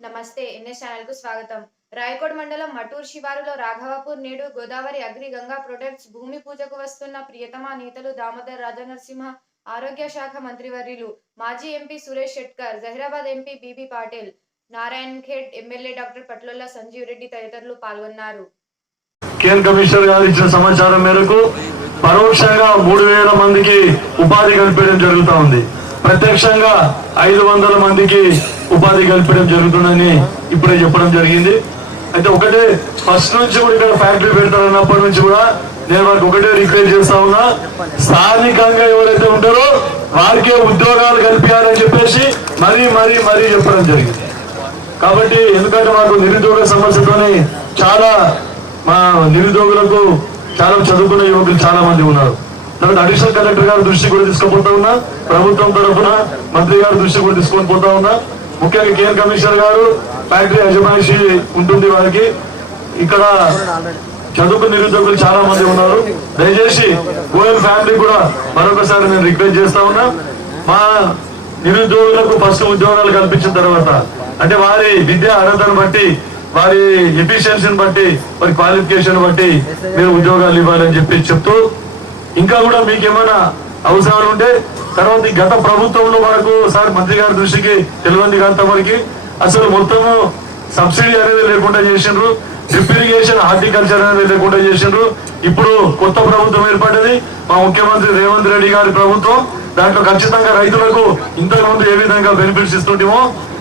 నమస్తే ఎన్ఎస్ ఛానల్కు స్వాగతం. రాయకోడ్ మండలం మటూర్ శివారులో రాఘవాపూర్ నేడు గోదావరి అగ్ని గంగా ప్రొడక్ట్స్ భూమి పూజకు వస్తున్న ప్రియతమ నేతలు దామోదర్ రాజనరసింహ ఆరోగ్య శాఖ మంత్రివర్యులు మాజీ MP Suresh Shetkar Zaheerabad MP B B Patil Narayankhed MLA doctor Patlolla Sanjeev Reddy తదితరులు పాల్గొన్నారు. కమిషనర్ గారు ఇచ్చిన సమాచారం మేరకు పరోక్షంగా మూడు వేల మందికి ఉపాధి కల్పించడం జరుగుతూ ఉంది. ప్రత్యక్షంగా ఐదు వందల మందికి ఉపాధి కల్పించడం జరుగుతుందని ఇప్పుడే చెప్పడం జరిగింది. అయితే ఒకటే ఫస్ట్ నుంచి కూడా ఇక్కడ ఫ్యాక్టరీ పెడతారన్నప్పటి నుంచి కూడా నేను వారికి ఒకటే రిక్వెస్ట్ చేస్తా ఉన్నా స్థానికంగా ఎవరైతే ఉంటారో వారికే ఉద్యోగాలు కల్పించాలని చెప్పేసి మరీ మరీ మరీ చెప్పడం జరిగింది. కాబట్టి ఎందుకంటే మాకు నిరుద్యోగ సమస్యతోని చాలా మా నిరుద్యోగులకు చాలా చదువుకున్న యువకులు చాలా మంది ఉన్నారు. కాబట్టి అడిషనల్ కలెక్టర్ గారి దృష్టి కూడా తీసుకుపోతా ఉన్నా ప్రభుత్వం తరఫున మంత్రి గారి దృష్టి కూడా తీసుకొని పోతా ఉన్నా. ముఖ్యంగా కేర్ కమిషనర్ గారు ఫ్యాక్టరీ యజమానిషి ఉంటుంది వారికి. ఇక్కడ చదువుకు నిరుద్యోగులు చాలా మంది ఉన్నారు. దయచేసి గోయల్ ఫ్యామిలీ కూడా మరొకసారి నేను రిక్వెస్ట్ చేస్తా ఉన్నా. మా నిరుద్యోగులకు ఫస్ట్ ఉద్యోగాలు కల్పించిన తర్వాత అంటే వారి విద్యా అర్హతను బట్టి వారి ఎఫిషియన్సీని బట్టి వారి క్వాలిఫికేషన్ బట్టి మీరు ఉద్యోగాలు ఇవ్వాలని చెప్పి చెప్తూ ఇంకా కూడా మీకు ఏమైనా అవసరాలు ఉంటే తర్వాత గత ప్రభుత్వంలో మనకు సార్ మంత్రి గారి దృష్టికి తెలియంది కాంత వరకు అసలు మొత్తము సబ్సిడీ అనేది లేకుండా చేసిండ్రు. డ్రిప్ ఇరిగేషన్ హార్టికల్చర్ అనేది లేకుండా చేసిండ్రు. ఇప్పుడు కొత్త ప్రభుత్వం ఏర్పడింది. మా ముఖ్యమంత్రి రేవంత్ రెడ్డి గారి ప్రభుత్వం. దాంట్లో ఖచ్చితంగా రైతులకు ఇంతకు ముందు ఏ విధంగా బెనిఫిట్స్ ఇస్తుంటేమో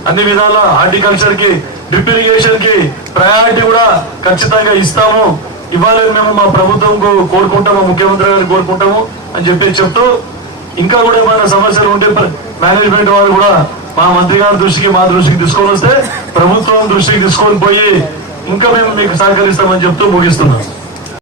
అన్ని విధాల హార్టికల్చర్కి డ్రిప్ ఇరిగేషన్కి ప్రయారిటీ కూడా ఖచ్చితంగా ఇస్తాము. ఇవ్వాలని మేము మా ప్రభుత్వం కోరుకుంటాము ముఖ్యమంత్రి గారిని కోరుకుంటాము అని చెప్పి చెప్తూ ఇంకా కూడా ఏమైనా సమస్యలు ఉంటే మేనేజ్మెంట్ వారు కూడా మా మంత్రి గారి దృష్టికి మా దృష్టికి తీసుకొని వస్తే ప్రభుత్వం దృష్టికి తీసుకొని పోయి ఇంకా మేము మీకు సహకరిస్తామని చెప్తూ ముగిస్తున్నాం